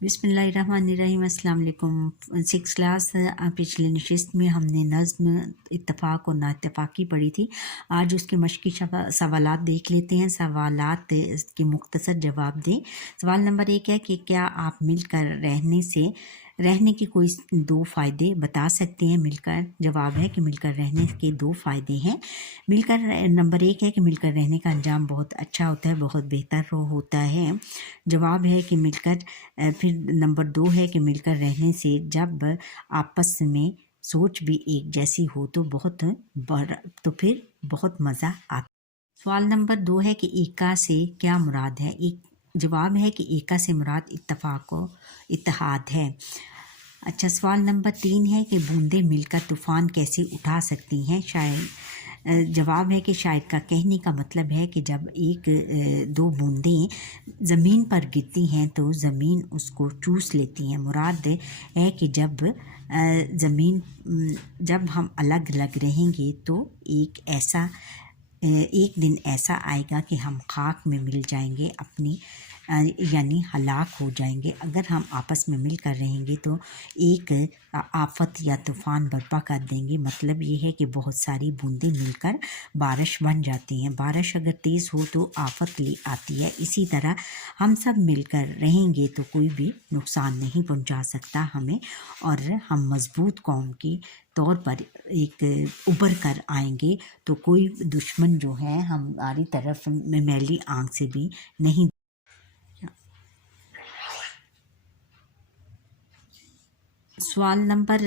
बिस्मिल्लाहिर्रहमानिर्रहीम। अस्सलाम वालेकुम। 6 क्लास पिछले नशिस्त में हमने नज़्म, इत्तफ़ाक़ और नाइत्तफ़ाक़ी पढ़ी थी। आज उसके मश्क़ी सवालात देख लेते हैं। सवालात के मुख्तसर जवाब दें। सवाल नंबर 1 है कि क्या आप मिलकर रहने के कोई 2 फ़ायदे बता सकते हैं। मिलकर जवाब है कि मिलकर रहने के 2 फ़ायदे हैं। नंबर 1 है कि मिलकर रहने का अंजाम बहुत अच्छा होता है, बहुत बेहतर होता है। जवाब है कि फिर नंबर 2 है कि मिलकर रहने से जब आपस में सोच भी एक जैसी हो तो फिर बहुत मज़ा आता। सवाल नंबर 2 है कि एका से क्या मुराद है। जवाब है कि एका से मुराद इत्तफ़ाक़ व इत्तेहाद है। अच्छा, सवाल नंबर 3 है कि बूंदें मिलकर तूफ़ान कैसे उठा सकती हैं। जवाब है कि शायद का कहने का मतलब है कि जब 1-2 बूंदें ज़मीन पर गिरती हैं तो ज़मीन उसको चूस लेती हैं। मुराद है कि जब हम अलग अलग रहेंगे तो एक दिन ऐसा आएगा कि हम खाक में मिल जाएंगे, यानी हलाक हो जाएंगे। अगर हम आपस में मिलकर रहेंगे तो एक आफत या तूफ़ान बर्पा कर देंगे। मतलब ये है कि बहुत सारी बूंदें मिलकर बारिश बन जाती हैं। बारिश अगर तेज़ हो तो आफत ले आती है। इसी तरह हम सब मिलकर रहेंगे तो कोई भी नुकसान नहीं पहुंचा सकता हमें, और हम मज़बूत कौम के तौर पर उभर कर आएंगे। तो कोई दुश्मन जो है हमारी तरफ में मैली आंख से भी नहीं। सवाल नंबर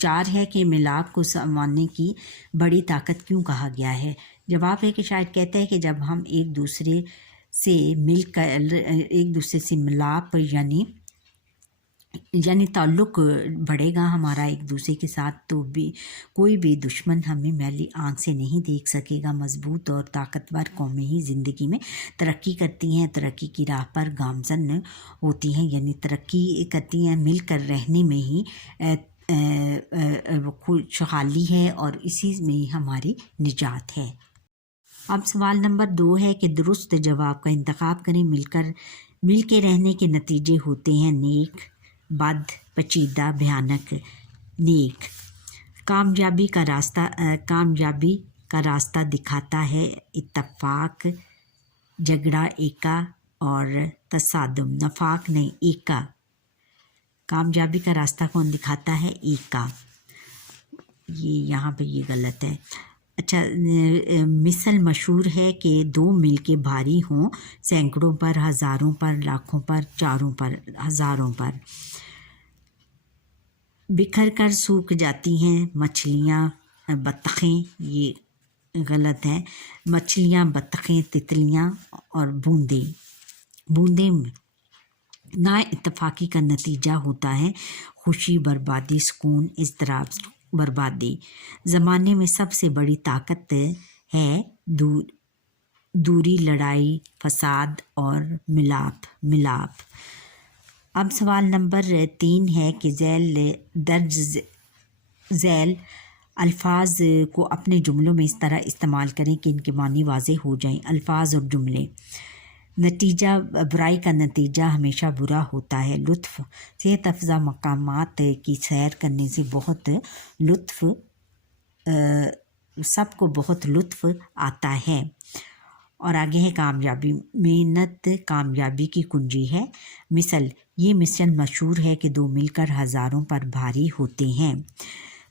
4 है कि मिलाप को संवारने की बड़ी ताकत क्यों कहा गया है। जवाब है कि शायद कहता है कि जब हम एक दूसरे से मिलाप यानी ताल्लुक़ बढ़ेगा हमारा एक दूसरे के साथ, तो कोई भी दुश्मन हमें मैली आंख से नहीं देख सकेगा। मज़बूत और ताकतवर कौमें ही ज़िंदगी में तरक्की करती हैं, तरक्की की राह पर गामज़न होती हैं, यानी तरक्की करती हैं। मिलकर रहने में ही खुशहाली है और इसी में ही हमारी निजात है। अब सवाल नंबर 2 है कि दुरुस्त जवाब का इंतखाब करें। मिल के रहने के नतीजे होते हैं नेक, बद, पेचीदा, भयानक। नेक कामयाबी का रास्ता दिखाता है इत्तफाक, झगड़ा एका और तसादुम। नफाक नहीं, एका। कामयाबी का रास्ता कौन दिखाता है? एका। ये यहाँ पे ये गलत है। अच्छा, मिसल मशहूर है कि 2 मिल के भारी हों, सैकड़ों पर, हज़ारों पर, लाखों पर, चारों पर, हज़ारों पर। बिखर कर सूख जाती हैं मछलियाँ, बत्तखें। ये गलत है। मछलियाँ, बत्तखें, तितलियाँ और बूंदें ना इत्तफाक़ी का नतीजा होता है खुशी, बर्बादी, सुकून, इज़्तिराब, बर्बादी। ज़माने में सबसे बड़ी ताकत है दूरी, लड़ाई, फसाद और मिलाप। अब सवाल नंबर 3 है कि दर्ज झैल अल्फाज को अपने जुमलों में इस तरह इस्तेमाल करें कि इनके मानी वाज़ेह हो जाएं। अल्फाज और जुमले। नतीजा, बुराई का नतीजा हमेशा बुरा होता है। लुत्फ़, सेहत अफ़ज़ा मकामात की सैर करने से सबको बहुत लुत्फ़ आता है। और आगे है कामयाबी। मेहनत कामयाबी की कुंजी है। ये मिसल मशहूर है कि 2 मिलकर हज़ारों पर भारी होते हैं।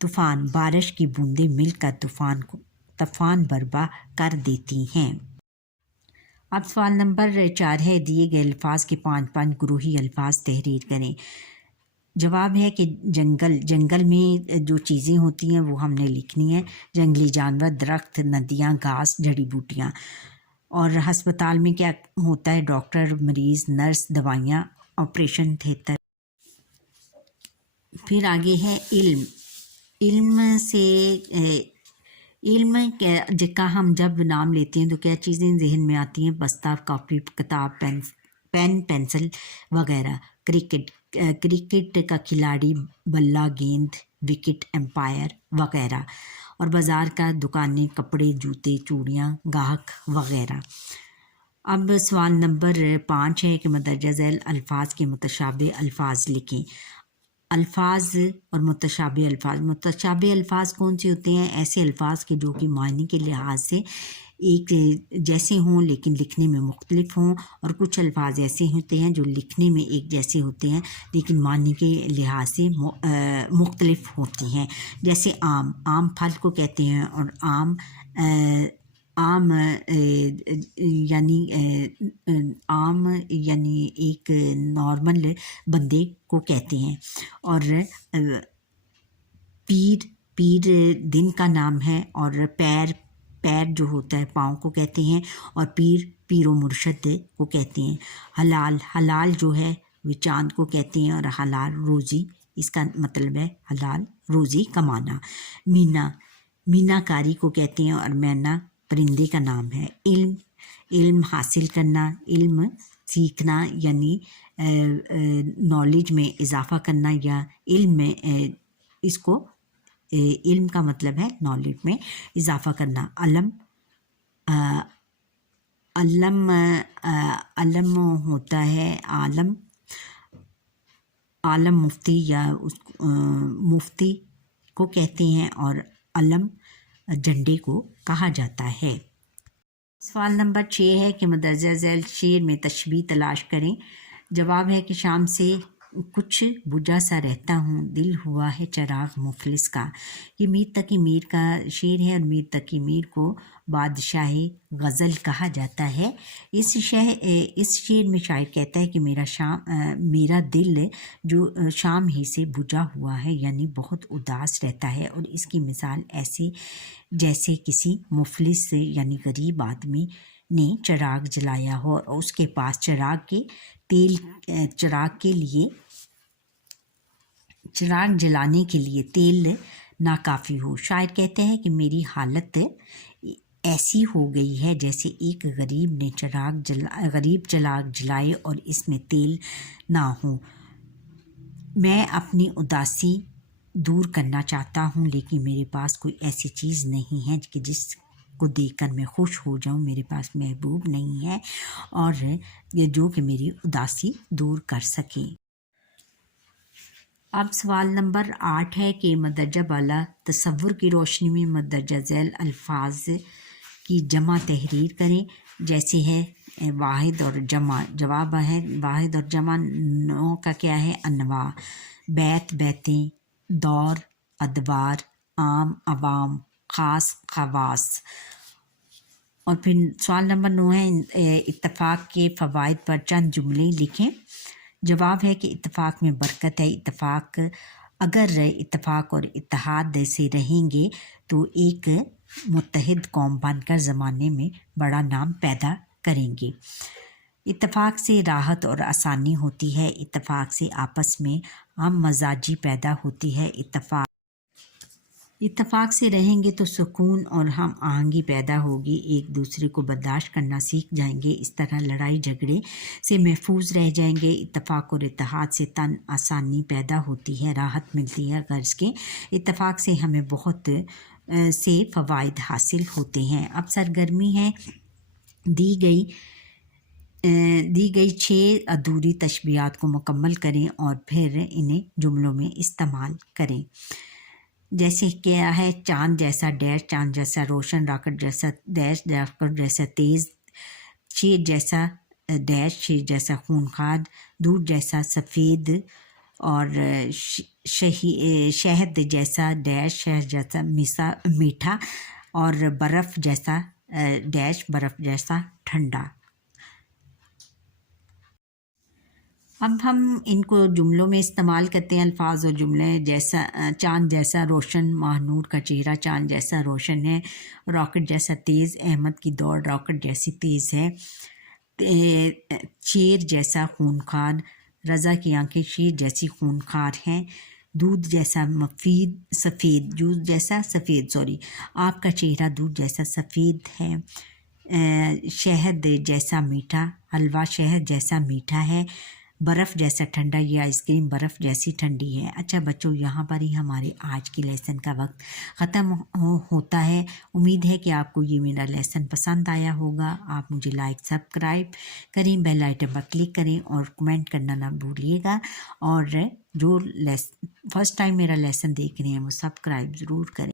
तूफ़ान, बारिश की बूंदें मिलकर तूफ़ान बर्पा कर देती हैं। अब सवाल नंबर 4 है, दिए गए अल्फाज के 5 गुरूही अल्फाज तहरीर करें। जवाब है कि जंगल में जो चीज़ें होती हैं वो हमने लिखनी है। जंगली जानवर, दरख्त, नदियाँ, घास, जड़ी बूटियाँ। और हस्पताल में क्या होता है? डॉक्टर, मरीज़, नर्स, दवाइयाँ, ऑपरेशन थिएटर। फिर आगे है इल्म जिसका हम जब नाम लेते हैं तो क्या चीज़ें जहन में आती हैं? बस्ता, कॉपी, किताब, पेन, पेंसिल वगैरह। क्रिकेट का खिलाड़ी, बल्ला, गेंद, विकेट, एम्पायर वगैरह। और बाज़ार का दुकानें, कपड़े, जूते, चूड़ियाँ, गाहक वगैरह। اب سوال نمبر 5 ہے کہ مندرجہ ذیل الفاظ کے متشابہ الفاظ لکھیں۔ الفاظ اور متشابہ الفاظ کون سے ہوتے ہیں؟ ایسے الفاظ کے جو کہ معنی کے لحاظ سے ایک جیسے ہوں لیکن لکھنے میں مختلف ہوں، اور کچھ الفاظ ایسے ہوتے ہیں جو لکھنے میں ایک جیسے ہوتے ہیں لیکن معنی کے لحاظ سے مختلف ہوتی ہیں۔ جیسے عام پھل کو کہتے ہیں، اور عام یعنی ایک نارمل بندے کو کہتے ہیں۔ اور پیر دن کا نام ہے، اور پیر جو ہوتا ہے پاؤں کو کہتے ہیں، اور پیر و مرشد کو کہتے ہیں۔ حلال جو ہے وہ چاند کو کہتے ہیں، اور حلال روزی، اس کا مطلب ہے حلال روزی کمانا۔ مینا کاری کو کہتے ہیں، اور مینا پرندے کا نام ہے۔ علم حاصل کرنا، علم سیکھنا یعنی نالج میں اضافہ کرنا، یا علم میں علم کا مطلب ہے نالج میں اضافہ کرنا۔ علم ہوتا ہے عالم مفتی، یا مفتی کو کہتے ہیں، اور علم جھنڈے کو کہا جاتا ہے۔ سوال نمبر 6 ہے کہ مندرجہ ذیل شعر میں تشبیہ تلاش کریں۔ جواب ہے کہ شام سے کچھ بجھا سا رہتا ہوں، دل ہوا ہے چراغ مفلس کا۔ یہ میر تقی میر کا شعر ہے، اور میر تقی میر کو بادشاہ غزل کہا جاتا ہے۔ اس شعر میں شاعر کہتا ہے کہ میرا دل جو شام ہی سے بجھا ہوا ہے، یعنی بہت اداس رہتا ہے، اور اس کی مثال ایسے جیسے کسی مفلس یعنی غریب آدمی نے چراغ جلایا ہو، اور اس کے پاس چراغ جلانے کے لیے تیل ناکافی ہو۔ شاعر کہتے ہیں کہ میری حالت ایسی ہو گئی ہے جیسے ایک غریب نے چراغ جلائے اور اس میں تیل نہ ہو۔ میں اپنی اداسی دور کرنا چاہتا ہوں، لیکن میرے پاس کوئی ایسی چیز نہیں ہے کہ جس کو دیکھ کر میں خوش ہو جاؤں۔ میرے پاس محبوب نہیں ہے اور جو کہ میری اداسی دور کر سکے۔ اب سوال نمبر 8 ہے کہ مندرجہ بالا تصور کی روشنی میں مندرجہ ذیل الفاظ کی جمع تحریر کریں۔ جیسے ہے واحد اور جمع۔ جواب ہے واحد اور جمع نوع کا کیا ہے؟ انواع۔ بیت بیتیں، دور ادوار، عام عوام، خاص خواص۔ اور پھر سوال نمبر 9 ہے اتفاق کے فوائد پر چند جملے لکھیں۔ جواب ہے کہ اتفاق میں برکت ہے۔ اگر اتفاق اور اتحاد سے رہیں گے تو ایک متحد قوم بن کر زمانے میں بڑا نام پیدا کریں گے۔ اتفاق سے راحت اور آسانی ہوتی ہے۔ اتفاق سے آپس میں ہم مزاجی پیدا ہوتی ہے۔ اتفاق سے رہیں گے تو سکون اور ہم آہنگی پیدا ہوگی، ایک دوسرے کو برداشت کرنا سیکھ جائیں گے، اس طرح لڑائی جھگڑے سے محفوظ رہ جائیں گے۔ اتفاق اور اتحاد سے تن آسانی پیدا ہوتی ہے، راحت ملتی ہے غرض کے۔ اتفاق سے ہمیں بہت سے فوائد حاصل ہوتے ہیں۔ اب سرگرمی ہے، دی گئی 6 ادھوری تشبیہات کو مکمل کریں اور پھر انہیں جملوں میں استعمال کریں۔ جیسے کیا ہے؟ چاند جیسا ڈیش، چاند جیسا روشن، راکٹ جیسا ڈیش، راکٹ جیسا تیز، شیر جیسا ڈیش، شیر جیسا خونخوار، دودھ جیسا سفید، اور شہد جیسا ڈیش، شہد جیسا میٹھا، اور برف جیسا ڈیش، برف جیسا ٹھنڈا۔ اب ہم ان کو جملوں میں استعمال کرتے ہیں، الفاظ اور جملے۔ جیسا چاند جیسا روشن، ماہ نور کا چہرہ چاند جیسا روشن ہے۔ راکٹ جیسا تیز، احمد کی دوڑ راکٹ جیسی تیز ہے۔ شیر جیسا خونخوار، رضا کی آنکھیں شیر جیسی خونخوار ہیں۔ دودھ جیسا سفید، آپ کا چہرہ دودھ جیسا سفید ہے۔ شہد جیسا میٹھا، حلوہ شہد جیسا میٹھا ہے۔ برف جیسا ٹھنڈا، یہ آئس کریم برف جیسی ٹھنڈی ہے۔ اچھا بچوں، یہاں پر ہی ہمارے آج کی لیسن کا وقت ختم ہوتا ہے۔ امید ہے کہ آپ کو یہ میرا لیسن پسند آیا ہوگا۔ آپ مجھے لائک سبسکرائب کریں، بیل آئٹن پر کلک کریں اور کمنٹ کرنا نہ بھولیے گا، اور جو فرسٹ ٹائم میرا لیسن دیکھ رہے ہیں وہ سبسکرائب ضرور کریں۔